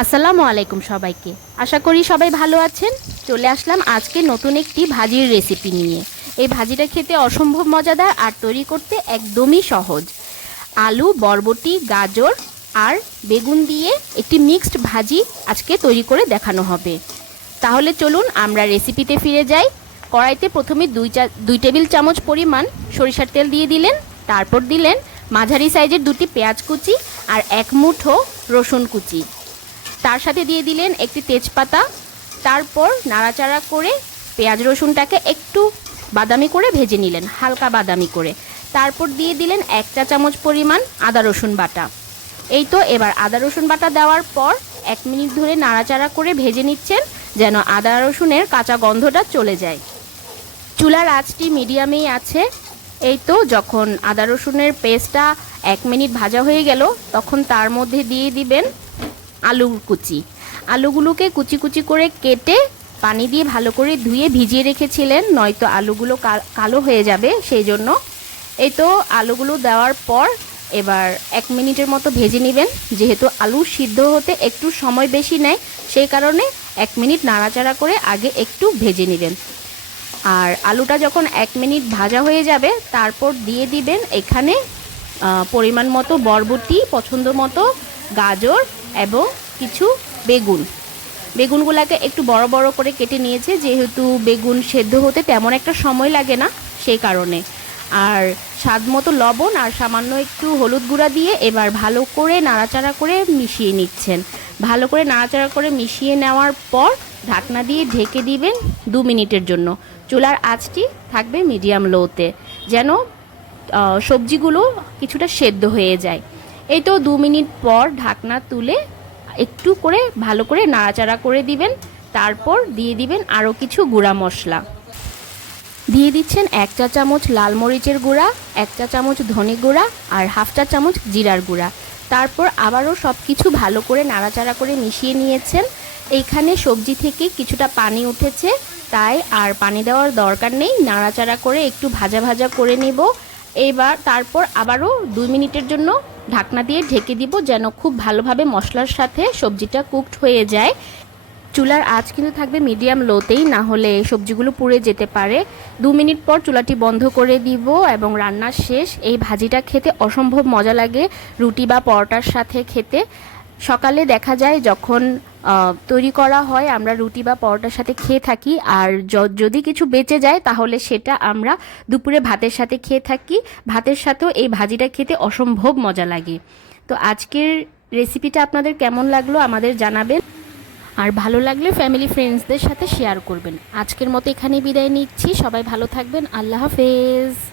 আসসালামু আলাইকুম সবাইকে। আশা করি সবাই ভালো আছেন। চলে আসলাম আজকে নতুন একটি ভাজির রেসিপি নিয়ে। এই ভাজিটা খেতে অসম্ভব মজাদার আর তৈরি করতে একদমই সহজ। আলু, বরবটি, গাজর আর বেগুন দিয়ে একটি মিক্সড ভাজি আজকে তৈরি করে দেখানো হবে। তাহলে চলুন আমরা রেসিপিতে ফিরে যাই। কড়াইতে প্রথমে দুই টেবিল চামচ পরিমাণ সরিষার তেল দিয়ে দিলেন। তারপর দিলেন মাঝারি সাইজের দুটি পেঁয়াজ কুচি আর এক মুঠো রসুন কুচি। তার সাথে দিয়ে দিলেন একটি তেজপাতা। তারপর নাড়াচাড়া করে পেঁয়াজ রসুনটাকে একটু বাদামি করে ভেজে নিলেন, হালকা বাদামি করে। তারপর দিয়ে দিলেন 1 চা চামচ পরিমাণ আদা রসুন বাটা। এই তো এবার আদা রসুন বাটা দেওয়ার পর 1 মিনিট ধরে নাড়াচাড়া করে ভেজে নিচ্ছেন, যেন আদা রসুনের কাঁচা গন্ধটা চলে যায়। চুলার আঁচটি মিডিয়ামেই আছে। এই তো যখন আদা রসুনের পেস্টটা 1 মিনিট ভাজা হয়ে গেল, তখন তার মধ্যে দিয়ে দিবেন আলুর কুচি। আলুগুলোকে কুচি কুচি করে কেটে পানি দিয়ে ভালো করে ধুয়ে ভিজিয়ে রেখেছিলেন, নয়তো আলুগুলো কালো হয়ে যাবে, সেই জন্য। এই তো আলুগুলো দেওয়ার পর এবার 1 মিনিটের মতো ভেজে নেবেন। যেহেতু আলু সিদ্ধ হতে একটু সময় বেশি নেয়, সেই কারণে 1 মিনিট নাড়াচাড়া করে আগে একটু ভেজে নেবেন। আর আলুটা যখন 1 মিনিট ভাজা হয়ে যাবে, তারপর দিয়ে দিবেন এখানে পরিমাণ মতো বরবটি, পছন্দ মতো গাজর এবং কিছু বেগুনগুলোকে একটু বড় বড় করে কেটে নিয়েছে, যেহেতু বেগুন সেদ্ধ হতে তেমন একটা সময় লাগে না, সেই কারণে। আর স্বাদ মতো লবণ আর সামান্য একটু হলুদ গুঁড়া দিয়ে এবার ভালো করে নাড়াচাড়া করে মিশিয়ে নিচ্ছেন। ভালো করে নাড়াচাড়া করে মিশিয়ে নেওয়ার পর ঢাকনা দিয়ে ঢেকে দিবেন 2 মিনিটের জন্য। চুলার আঁচটি থাকবে মিডিয়াম লোতে, যেন সবজিগুলো কিছুটা সেদ্ধ হয়ে যায়। এই তো 2 মিনিট পর ঢাকনা তুলে একটু করে ভালো করে নাড়াচাড়া করে দিবেন। তারপর দিয়ে দিবেন আরও কিছু গুঁড়া মশলা। দিয়ে দিচ্ছেন 1 চা চামচ লাল মরিচের গুঁড়া, 1 চা চামচ ধনে গুঁড়া আর হাফ চা চামচ জিরার গুঁড়া। তারপর আবারও সব কিছু ভালো করে নাড়াচাড়া করে মিশিয়ে নিয়েছেন। এইখানে সবজি থেকে কিছুটা পানি উঠেছে, তাই আর পানি দেওয়ার দরকার নেই। নাড়াচাড়া করে একটু ভাজা ভাজা করে নেব। এবার তারপর আবারও 2 মিনিটের জন্য ঢাকনা দিয়ে ঢেকে দিব, যেন খুব ভালোভাবে মশলার সাথে সবজিটা কুকড হয়ে যায়। চুলার আঁচ কিন্তু থাকবে মিডিয়াম লোতেই, না হলে সবজিগুলো পুড়ে যেতে পারে। 2 মিনিট পর চুলাটি বন্ধ করে দিব এবং রান্না শেষ। এই ভাজিটা খেতে অসম্ভব মজা লাগে রুটি বা পরোটার সাথে খেতে। সকালে দেখা যায় যখন তৈরি করা হয়, আমরা রুটি বা পরোটার সাথে খেয়ে থাকি। আর যদি কিছু বেঁচে যায়, তাহলে সেটা আমরা দুপুরে ভাতের সাথে খেয়ে থাকি। ভাতের সাথেও এই ভাজিটা খেতে অসম্ভব মজা লাগে। তো আজকের রেসিপিটা আপনাদের কেমন লাগলো আমাদের জানাবেন, আর ভালো লাগলে ফ্যামিলি ফ্রেন্ডসদের সাথে শেয়ার করবেন। আজকের মতো এখানেই বিদায় নিচ্ছি। সবাই ভালো থাকবেন। আল্লাহ হাফেজ।